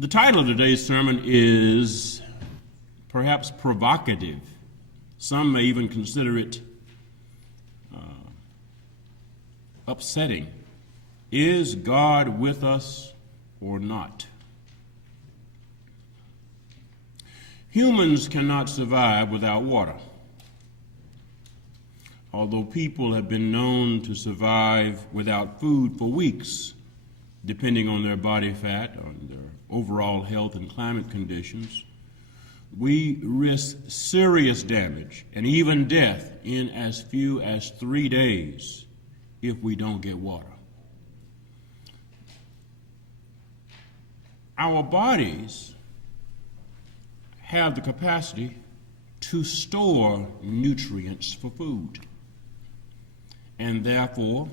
The title of today's sermon is perhaps provocative. Some may even consider it upsetting. Is God with us or not? Humans cannot survive without water. Although people have been known to survive without food for weeks, depending on their body fat, on their overall health and climate conditions, we risk serious damage and even death in as few as 3 days if we don't get water. Our bodies have the capacity to store nutrients for food, and therefore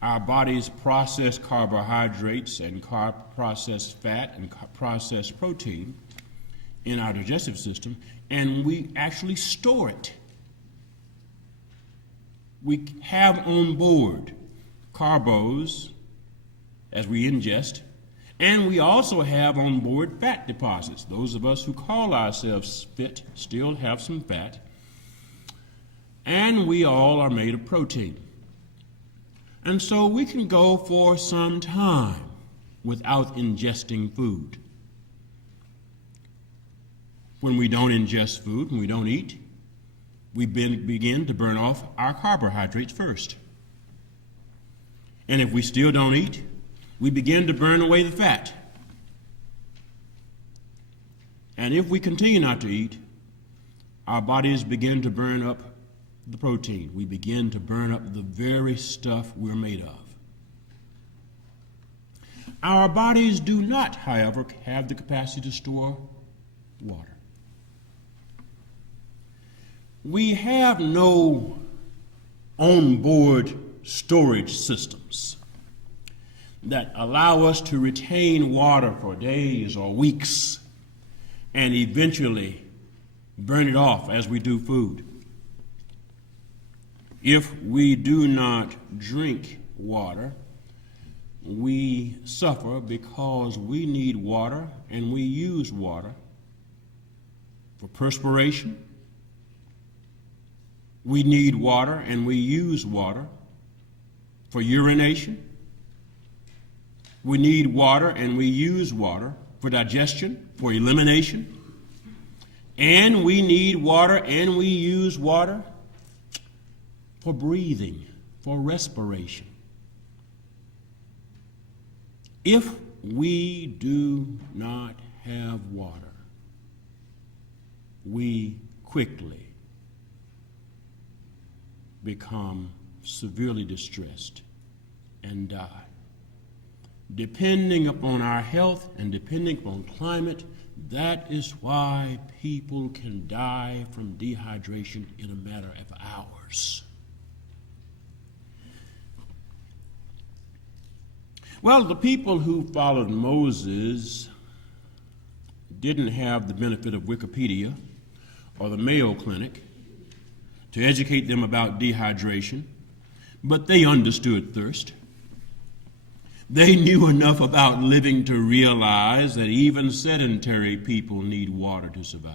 our bodies process carbohydrates and process fat and process protein in our digestive system, and we actually store it. We have on board carbos as we ingest, and we also have on board fat deposits. Those of us who call ourselves fit still have some fat, and we all are made of protein. And so we can go for some time without ingesting food. When we don't ingest food, when we don't eat, we begin to burn off our carbohydrates first. And if we still don't eat, we begin to burn away the fat. And if we continue not to eat, our bodies begin to burn up the protein. We begin to burn up the very stuff we're made of. Our bodies do not, however, have the capacity to store water. We have no onboard storage systems that allow us to retain water for days or weeks and eventually burn it off as we do food. If we do not drink water, we suffer because we need water and we use water for perspiration. We need water and we use water for urination. We need water and we use water for digestion, for elimination. And we need water and we use water for breathing, for respiration. If we do not have water, we quickly become severely distressed and die. Depending upon our health and depending upon climate, that is why people can die from dehydration in a matter of hours. Well, the people who followed Moses didn't have the benefit of Wikipedia or the Mayo Clinic to educate them about dehydration, but they understood thirst. They knew enough about living to realize that even sedentary people need water to survive.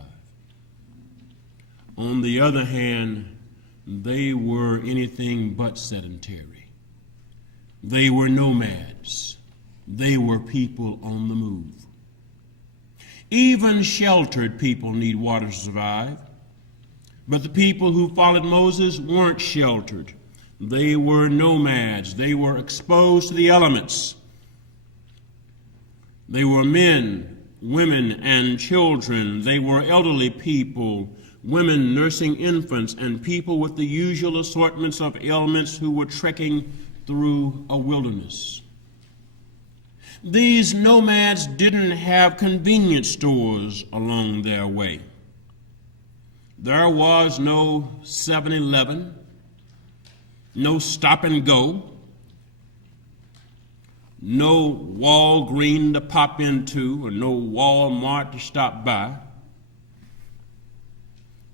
On the other hand, they were anything but sedentary. They were nomads. They were people on the move. Even sheltered people need water to survive. But the people who followed Moses weren't sheltered. They were nomads. They were exposed to the elements. They were men, women, and children. They were elderly people, women nursing infants, and people with the usual assortments of ailments who were trekking through a wilderness. These nomads didn't have convenience stores along their way. There was no 7-Eleven, no Stop and Go, no Walgreens to pop into, or no Walmart to stop by.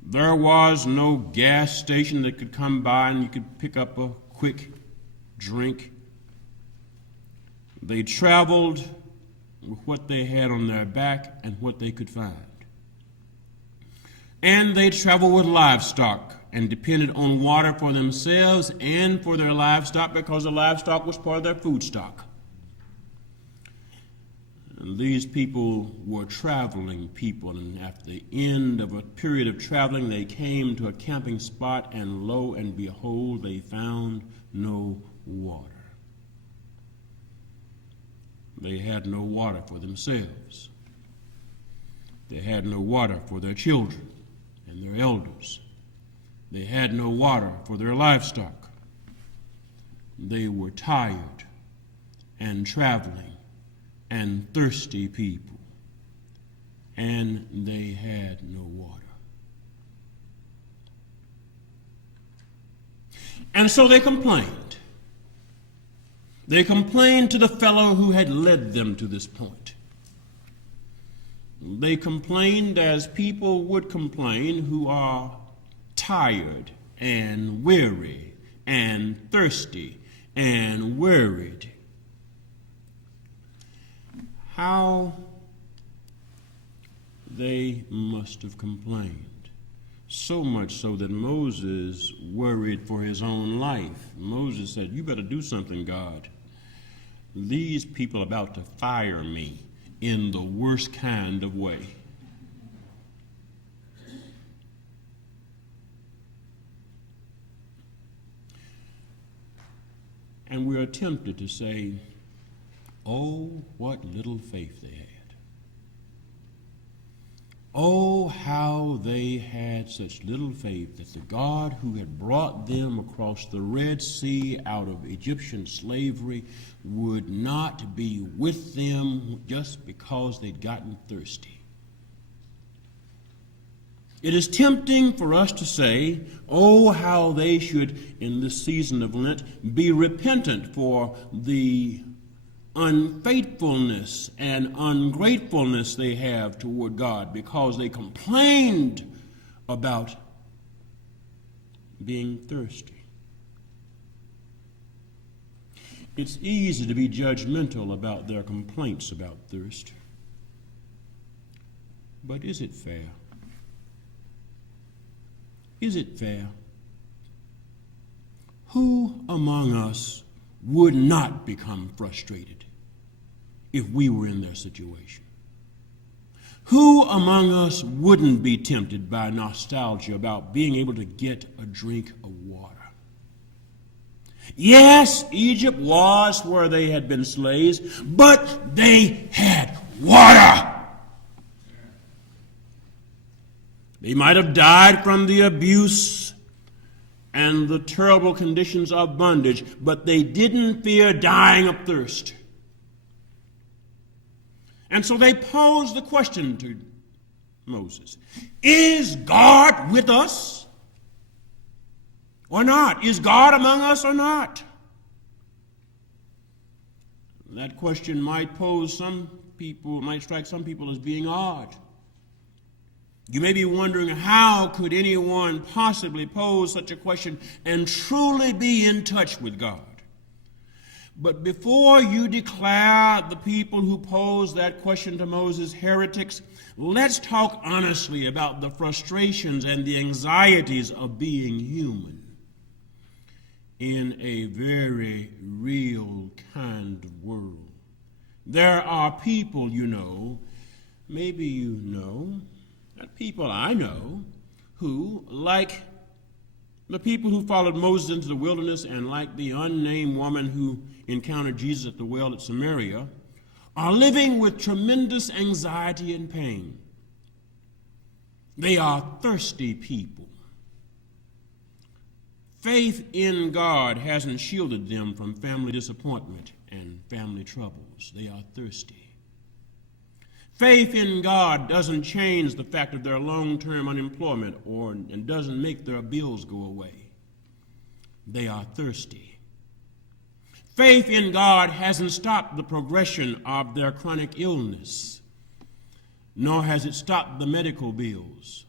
There was no gas station that could come by and you could pick up a quick drink. They traveled with what they had on their back and what they could find. And they traveled with livestock and depended on water for themselves and for their livestock because the livestock was part of their food stock. And these people were traveling people, and after the end of a period of traveling, they came to a camping spot, and lo and behold, they found no water. They had no water for themselves. They had no water for their children and their elders. They had no water for their livestock. They were tired and traveling and thirsty people, and they had no water. And so they complained. They complained to the fellow who had led them to this point. They complained as people would complain who are tired and weary and thirsty and worried. How they must have complained. So much so that Moses worried for his own life. Moses said, "You better do something, God. These people are about to fire me in the worst kind of way." And we're tempted to say, oh, what little faith they had. Oh, how they had such little faith that the God who had brought them across the Red Sea out of Egyptian slavery would not be with them just because they'd gotten thirsty. It is tempting for us to say, oh, how they should, in this season of Lent, be repentant for the unfaithfulness and ungratefulness they have toward God because they complained about being thirsty. It's easy to be judgmental about their complaints about thirst. But is it fair? Is it fair? Who among us would not become frustrated if we were in their situation? Who among us wouldn't be tempted by nostalgia about being able to get a drink of water? Yes, Egypt was where they had been slaves, but they had water. They might have died from the abuse and the terrible conditions of bondage, but they didn't fear dying of thirst. And so they posed the question to Moses, is God with us or not? Is God among us or not? That question might strike some people as being odd. You may be wondering, how could anyone possibly pose such a question and truly be in touch with God? But before you declare the people who posed that question to Moses heretics, let's talk honestly about the frustrations and the anxieties of being human in a very real kind of world. There are people, maybe you know, people I know who, like the people who followed Moses into the wilderness and like the unnamed woman who encountered Jesus at the well at Samaria, are living with tremendous anxiety and pain. They are thirsty people. Faith in God hasn't shielded them from family disappointment and family troubles. They are thirsty. Faith in God doesn't change the fact of their long-term unemployment and doesn't make their bills go away. They are thirsty. Faith in God hasn't stopped the progression of their chronic illness, nor has it stopped the medical bills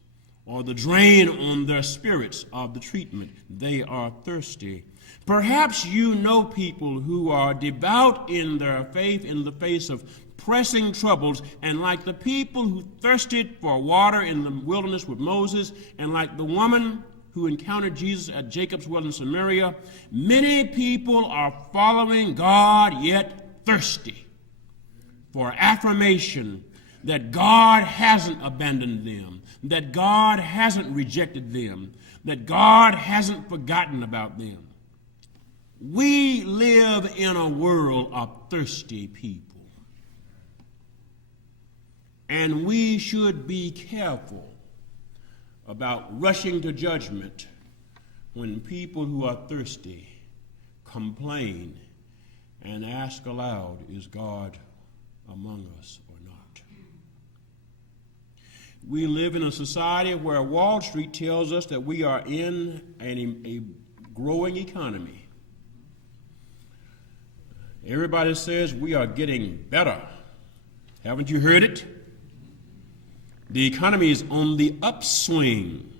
or the drain on their spirits of the treatment. They are thirsty. Perhaps you know people who are devout in their faith in the face of pressing troubles, and like the people who thirsted for water in the wilderness with Moses, and like the woman who encountered Jesus at Jacob's well in Samaria, many people are following God yet thirsty for affirmation that God hasn't abandoned them, that God hasn't rejected them, that God hasn't forgotten about them. We live in a world of thirsty people. And we should be careful about rushing to judgment when people who are thirsty complain and ask aloud, is God among us or not? We live in a society where Wall Street tells us that we are in a growing economy. Everybody says we are getting better. Haven't you heard it? The economy is on the upswing,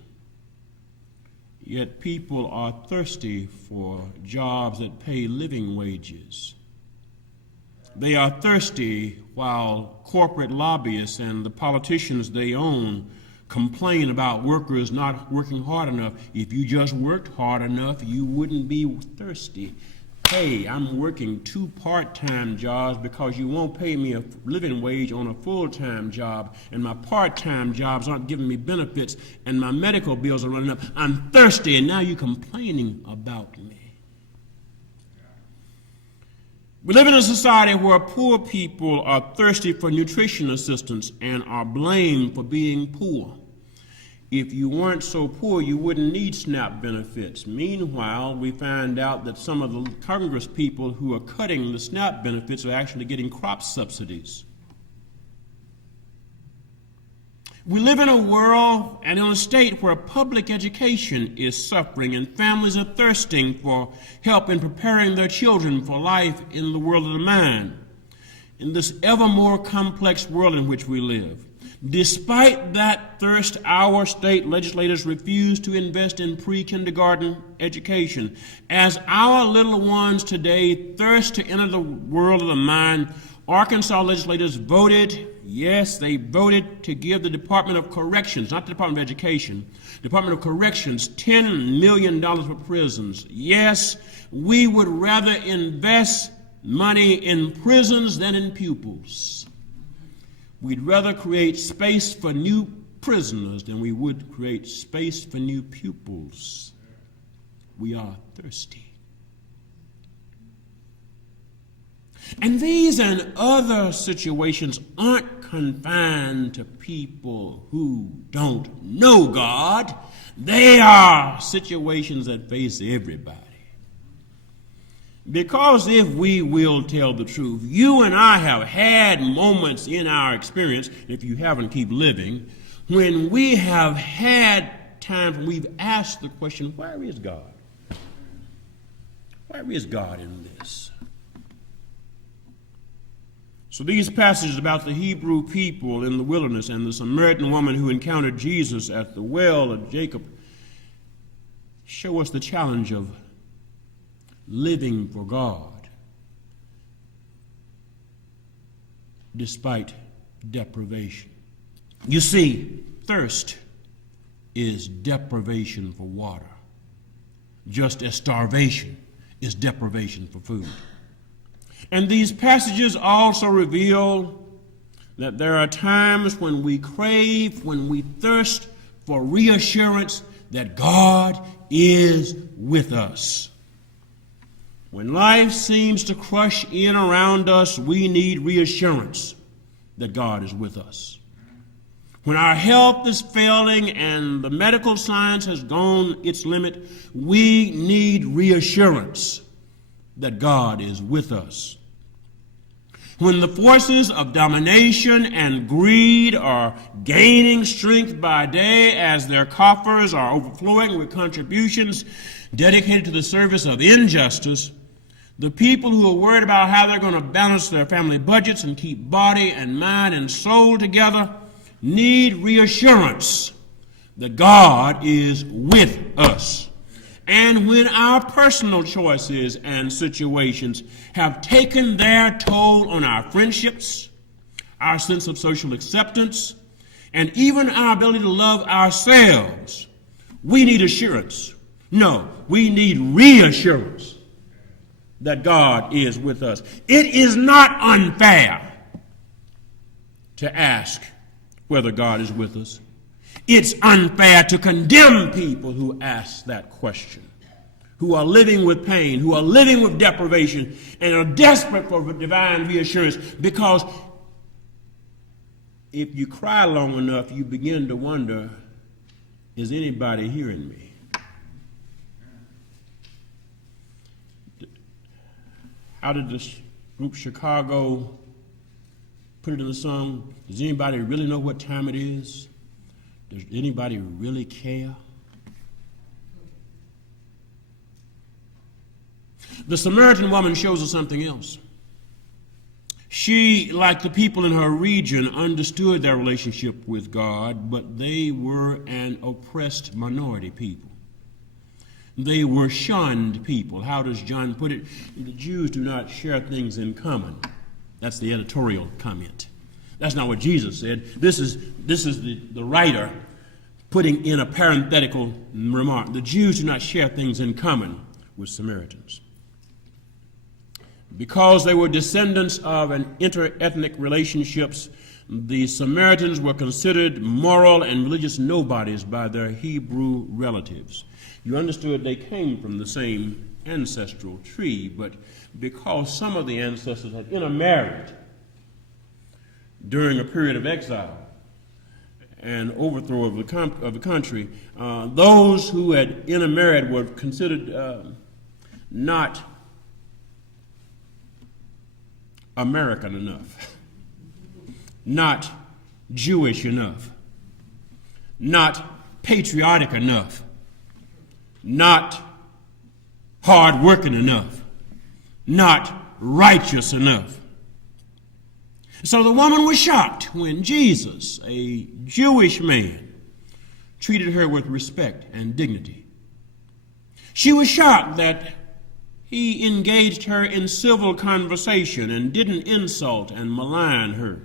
yet people are thirsty for jobs that pay living wages. They are thirsty while corporate lobbyists and the politicians they own complain about workers not working hard enough. If you just worked hard enough, you wouldn't be thirsty. Hey, I'm working 2 part-time jobs because you won't pay me a living wage on a full-time job, and my part-time jobs aren't giving me benefits, and my medical bills are running up. I'm thirsty, and now you're complaining about me. We live in a society where poor people are thirsty for nutrition assistance and are blamed for being poor. If you weren't so poor, you wouldn't need SNAP benefits. Meanwhile, we find out that some of the Congress people who are cutting the SNAP benefits are actually getting crop subsidies. We live in a world and in a state where public education is suffering and families are thirsting for help in preparing their children for life in the world of the mind, in this ever more complex world in which we live. Despite that thirst, our state legislators refuse to invest in pre-kindergarten education. As our little ones today thirst to enter the world of the mind, Arkansas legislators voted, yes, they voted to give the Department of Corrections, not the Department of Education, Department of Corrections, $10 million for prisons. Yes, we would rather invest money in prisons than in pupils. We'd rather create space for new prisoners than we would create space for new pupils. We are thirsty. And these and other situations aren't confined to people who don't know God. They are situations that face everybody. Because if we will tell the truth, you and I have had moments in our experience, if you haven't, keep living, when we have had times when we've asked the question, where is God? Where is God in this? So these passages about the Hebrew people in the wilderness and the Samaritan woman who encountered Jesus at the well of Jacob show us the challenge of living for God despite deprivation. You see, thirst is deprivation for water, just as starvation is deprivation for food. And these passages also reveal that there are times when we crave, when we thirst for reassurance that God is with us. When life seems to crush in around us, we need reassurance that God is with us. When our health is failing and the medical science has gone its limit, we need reassurance that God is with us. When the forces of domination and greed are gaining strength by day as their coffers are overflowing with contributions dedicated to the service of injustice, the people who are worried about how they're going to balance their family budgets and keep body and mind and soul together need reassurance that God is with us. And when our personal choices and situations have taken their toll on our friendships, our sense of social acceptance, and even our ability to love ourselves, we need assurance. No, we need reassurance that God is with us. It is not unfair to ask whether God is with us. It's unfair to condemn people who ask that question, who are living with pain, who are living with deprivation, and are desperate for divine reassurance, because if you cry long enough, you begin to wonder, is anybody hearing me? How did this group Chicago put it in the song? Does anybody really know what time it is? Does anybody really care? The Samaritan woman shows us something else. She, like the people in her region, understood their relationship with God, but they were an oppressed minority people. They were shunned people. How does John put it? The Jews do not share things in common. That's the editorial comment. That's not what Jesus said. This is the writer putting in a parenthetical remark. The Jews do not share things in common with Samaritans. Because they were descendants of an inter-ethnic relationships, the Samaritans were considered moral and religious nobodies by their Hebrew relatives. You understood they came from the same ancestral tree, but because some of the ancestors had intermarried during a period of exile and overthrow of the country, those who had intermarried were considered not American enough, not Jewish enough, not patriotic enough, not hard-working enough, not righteous enough. So the woman was shocked when Jesus, a Jewish man, treated her with respect and dignity. She was shocked that he engaged her in civil conversation and didn't insult and malign her.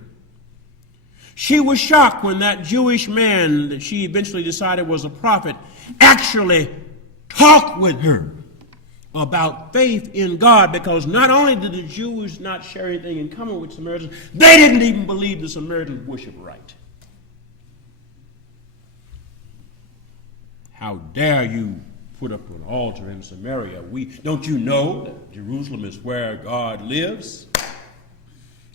She was shocked when that Jewish man that she eventually decided was a prophet actually talked with her about faith in God, because not only did the Jews not share anything in common with Samaritans, they didn't even believe the Samaritans worship right. How dare you put up an altar in Samaria? Don't you know that Jerusalem is where God lives?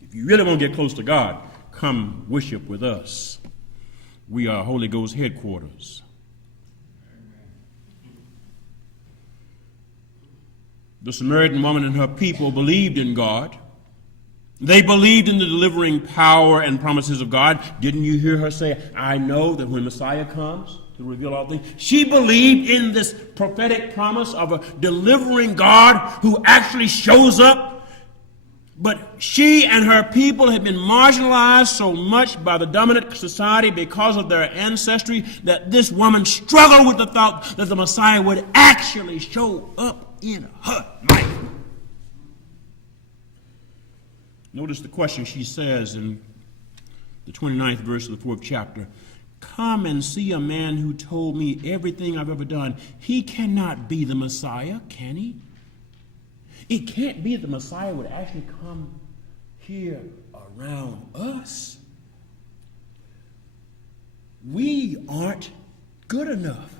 If you really want to get close to God, come worship with us. We are Holy Ghost headquarters. The Samaritan woman and her people believed in God. They believed in the delivering power and promises of God. Didn't you hear her say, I know that when Messiah comes to reveal all things? She believed in this prophetic promise of a delivering God who actually shows up. But she and her people had been marginalized so much by the dominant society because of their ancestry that this woman struggled with the thought that the Messiah would actually show up in her life. Notice the question she says in the 29th verse of the 4th chapter. Come and see a man who told me everything I've ever done. He cannot be the Messiah, can he? It can't be that the Messiah would actually come here around us. We aren't good enough.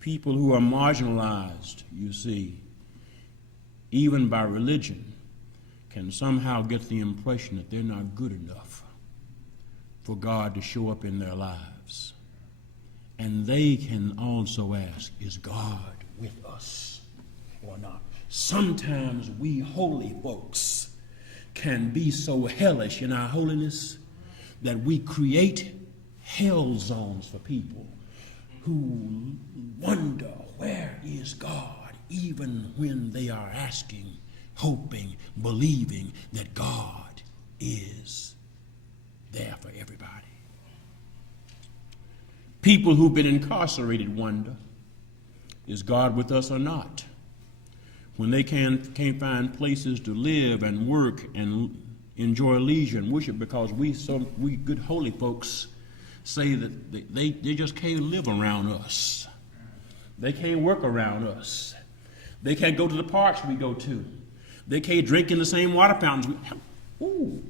People who are marginalized, you see, even by religion, can somehow get the impression that they're not good enough for God to show up in their lives. And they can also ask, is God with us or not? Sometimes we holy folks can be so hellish in our holiness that we create hell zones for people who wonder, where is God, even when they are asking, hoping, believing that God is there for everybody. People who've been incarcerated wonder, is God with us or not? when they can't find places to live and work and enjoy leisure and worship, because we good holy folks say that they just can't live around us. They can't work around us. They can't go to the parks we go to. They can't drink in the same water fountains. Ooh.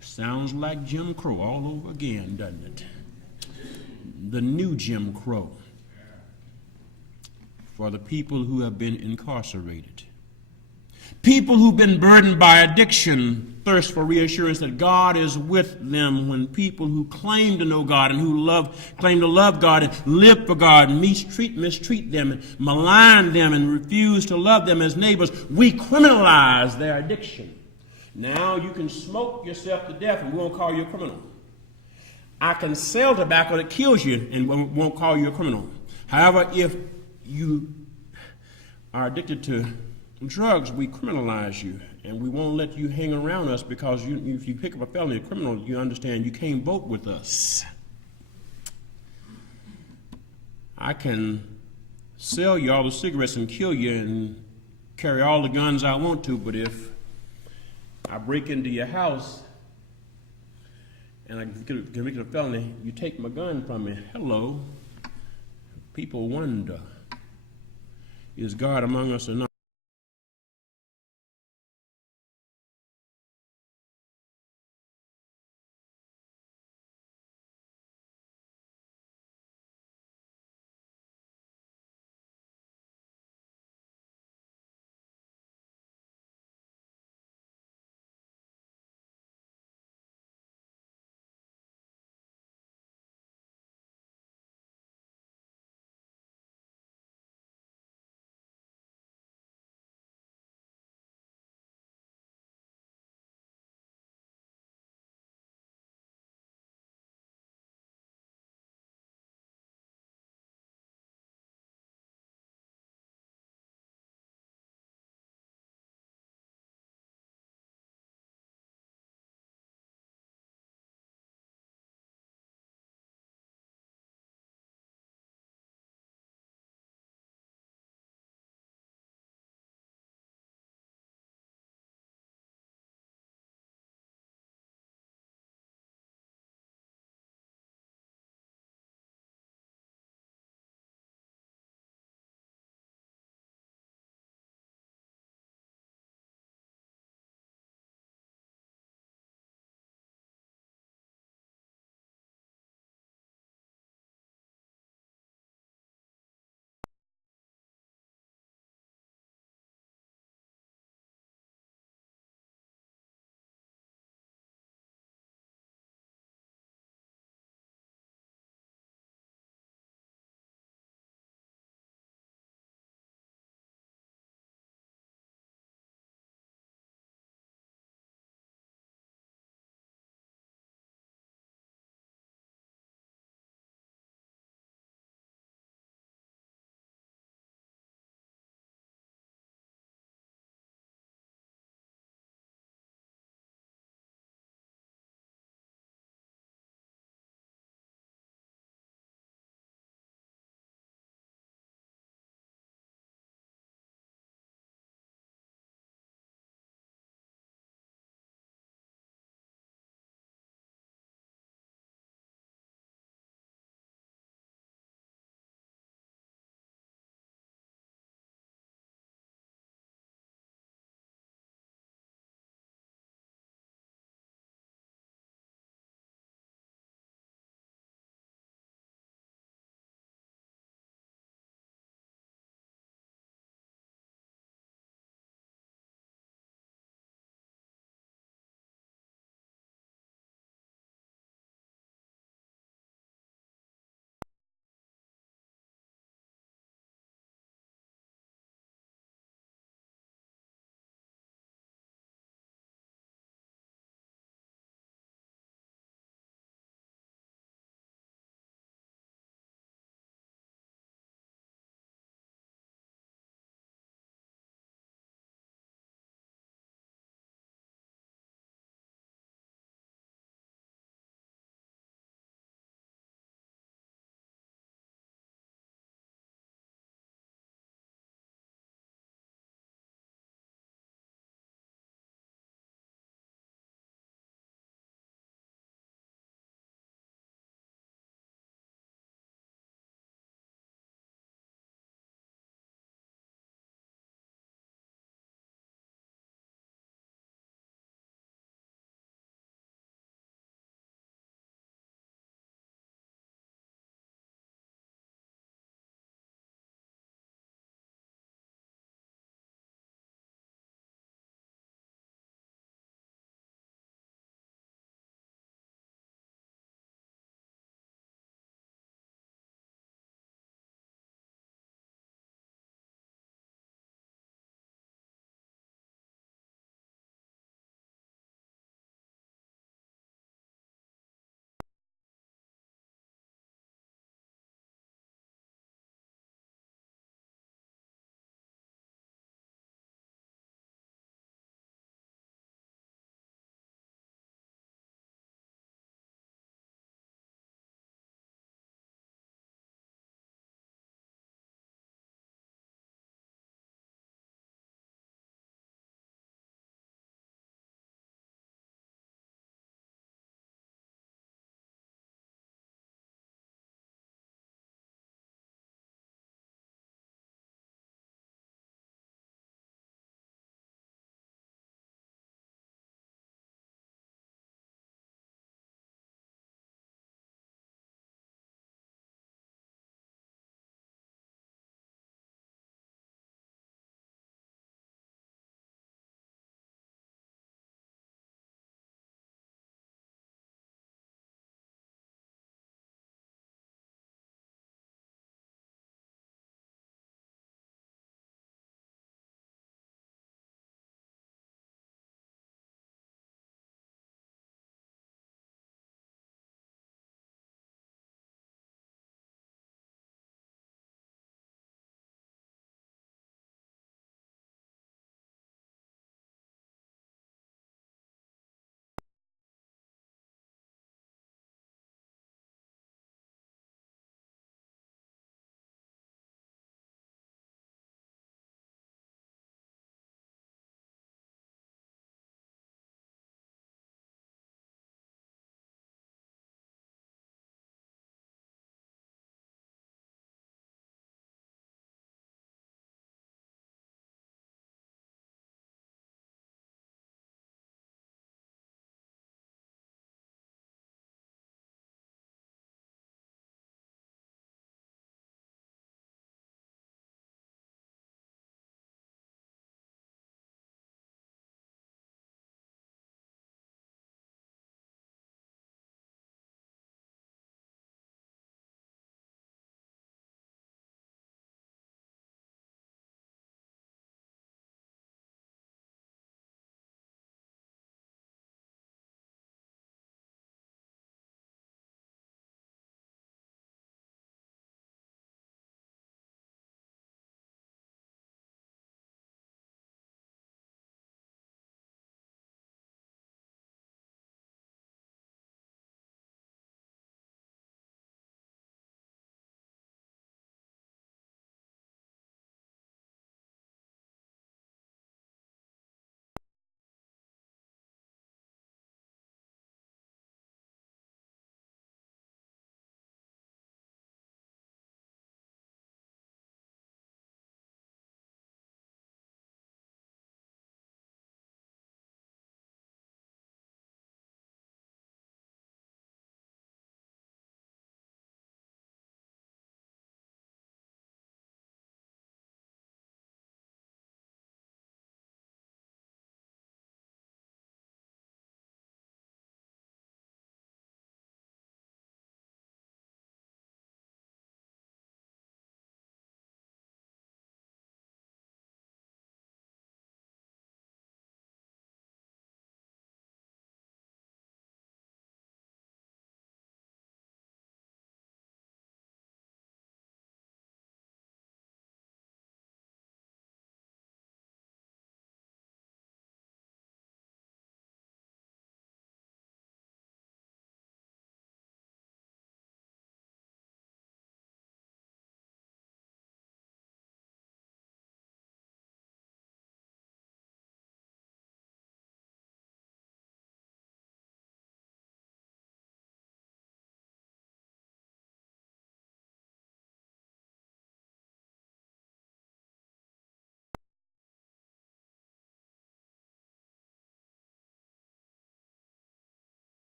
Sounds like Jim Crow all over again, doesn't it? The new Jim Crow for the people who have been incarcerated. People who've been burdened by addiction thirst for reassurance that God is with them, when people who claim to know God and who claim to love God and live for God mistreat them and malign them and refuse to love them as neighbors, we criminalize their addiction. Now you can smoke yourself to death and we won't call you a criminal. I can sell tobacco that kills you and we won't call you a criminal. However, if you are addicted to drugs, we criminalize you, and we won't let you hang around us, because if you pick up a felony, a criminal, you understand you can't vote with us. I can sell you all the cigarettes and kill you and carry all the guns I want to, but if I break into your house and I commit a felony, you take my gun from me. Hello. People wonder, is God among us or not?